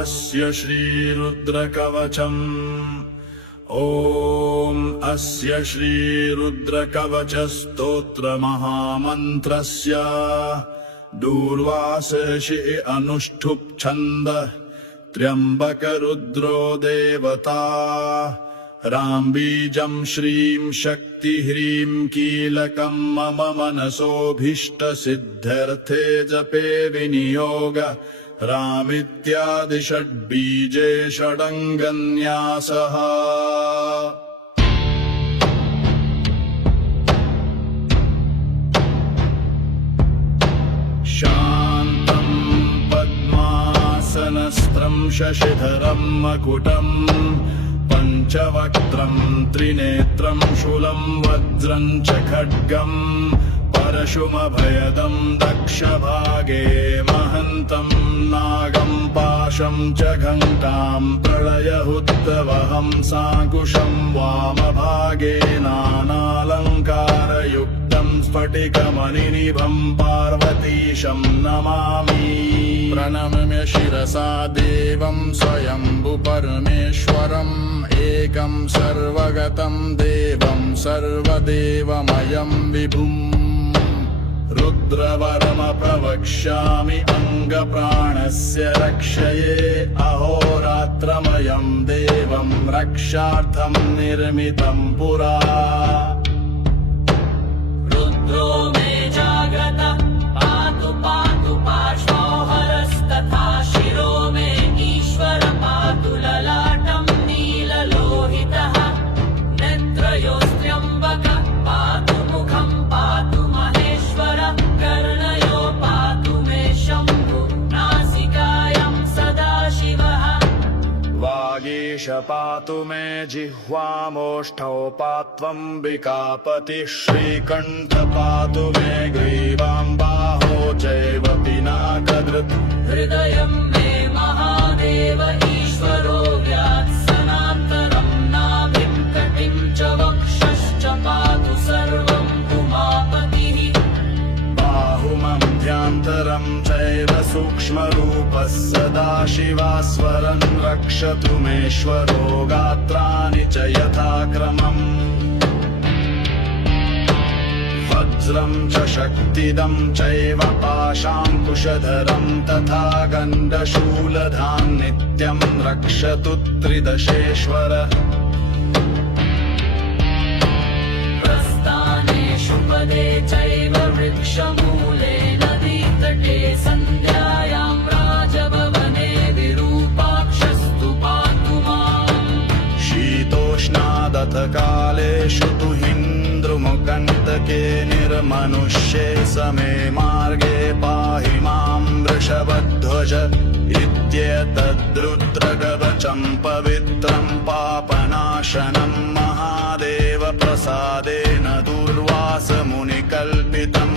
अस्य श्रीरुद्रकवचम् ॐ अस्य श्रीरुद्रकवचस्तोत्रमहामन्त्रस्य दूर्वासर्षि अनुष्ठुप् छन्दः त्र्यम्बकरुद्रो देवता राम्बीजं श्रीं शक्ति ह्रीं कीलकं मम मनसोऽभीष्टसिद्ध्यर्थे जपे विनियोग रामित्यादि षड्बीजे षडङ्गन्यासः। शान्तं पद्मासनस्त्रं शशिधरं मकुटं पञ्चवक्त्रं त्रिनेत्रं शूलं वज्रं च खड्गं परशुमभयदं दक्षभागे महन्तं नागं पाशं च घण्टां प्रलयहुत्तवहं साङ्कुशं वामभागे नानालङ्कारयुक्तं स्फटिकमणिनिभं पार्वतीशं नमामि। प्रणम्य शिरसा देवं स्वयम्भु परमेश्वरम् एकं सर्वगतं देवं सर्वदेवमयं विभुम् रुद्रवरमप्रवक्ष्यामि अङ्गप्राणस्य रक्षये अहोरात्रमयं देवं रक्षार्थं निर्मितं पुरा। रुद्रो मे जागतः पातु पातु पार्श्वो हरस्तथा शिरो मे ईश्वर पातु ललाटं नीललोहितः नेत्रयोस्त्र्यम्बकः पातु मुखं पातु महेश्वर कर्णयो पातु मे शम्भु नासिकायां सदाशिवः वागीश पातु मे जिह्वामोष्ठौ पात्वम्बिकापतिः श्रीकण्ठ पातु मे ग्रीवां बाहो चैव पिनाकधृत् हृदयं मे महादेव ईश्वरो व्यात्सनान्तरं नाभिं कटिं च वक्षश्च पातु सर्वं उमापतिः बाहुमध्यान्तरं चैव सूक्ष्मरूपः सदाशिवास्वरन् रक्षतु मेश्वरो गात्राणि च यथाक्रमम् वज्रं च शक्तिदं चैव पाशाङ्कुशधरं तथा गण्डशूलधां नित्यं रक्षतु त्रिदशेश्वर। प्रस्थानेषु पदे चैव वृक्षमूले नदीतटे सन्ध्यायां राजभवने विरूपाक्षस्तु पातु माम् शीतोष्णादथ कालेषु तुहीन्द्रुमुकण्टके निर्मनुष्ये समे मार्गे पाहि मां वृषभध्वज इत्येतद्रुद्रकवचं पवित्रं पापनाशनं महादेव प्रसादेन दूर्वासमुनिकल्पितं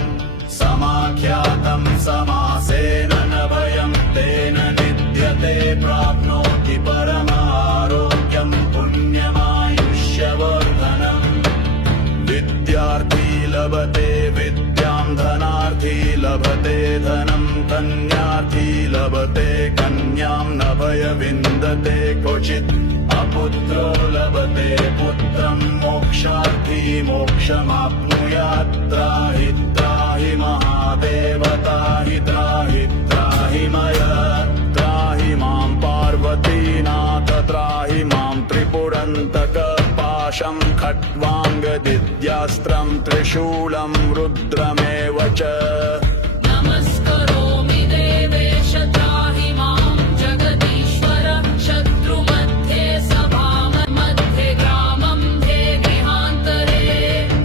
समाख्यातं समासेन न भयं तेन निद्यते प्राप्नोति परमारोग्यं पुण्यमायुष्यवर्धनम्। विद्यार्थी लभते विद्यां धनार्थी लभते धनं कन्यार्थी लभते कन्यां न भयविन्दते क्वचित् अपुत्रो लभते पुत्रं मोक्षार्थी मोक्षमाप्नुयात्। त्राहि त्राहि महादेव त्राहि त्राहि त्राहि मय त्राहि मां पार्वतीनाथ त्राहि मां त्रिपुरन्तक पाशं खट्वाङ्गदिद्यास्त्रं त्रिशूलं रुद्रमेव च। नमस्करोमि देवेश त्राहि मां जगदीश्वर शत्रुमध्ये सभामध्ये ग्राममध्ये गृहान्तरे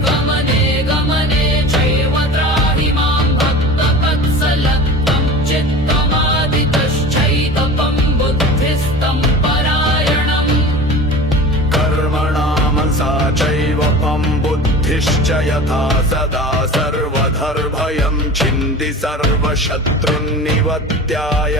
गमने गमने चैव त्राहि मां भक्तवत्सलत्वं चित्तमादितश्चैतपं बुद्धिस्तं परायणम् कर्मणामसा चैव पं बुद्धिश्च यथा सदा सर्वधर्भयं छिन्दि सर्वशत्रुन्निवत्याय।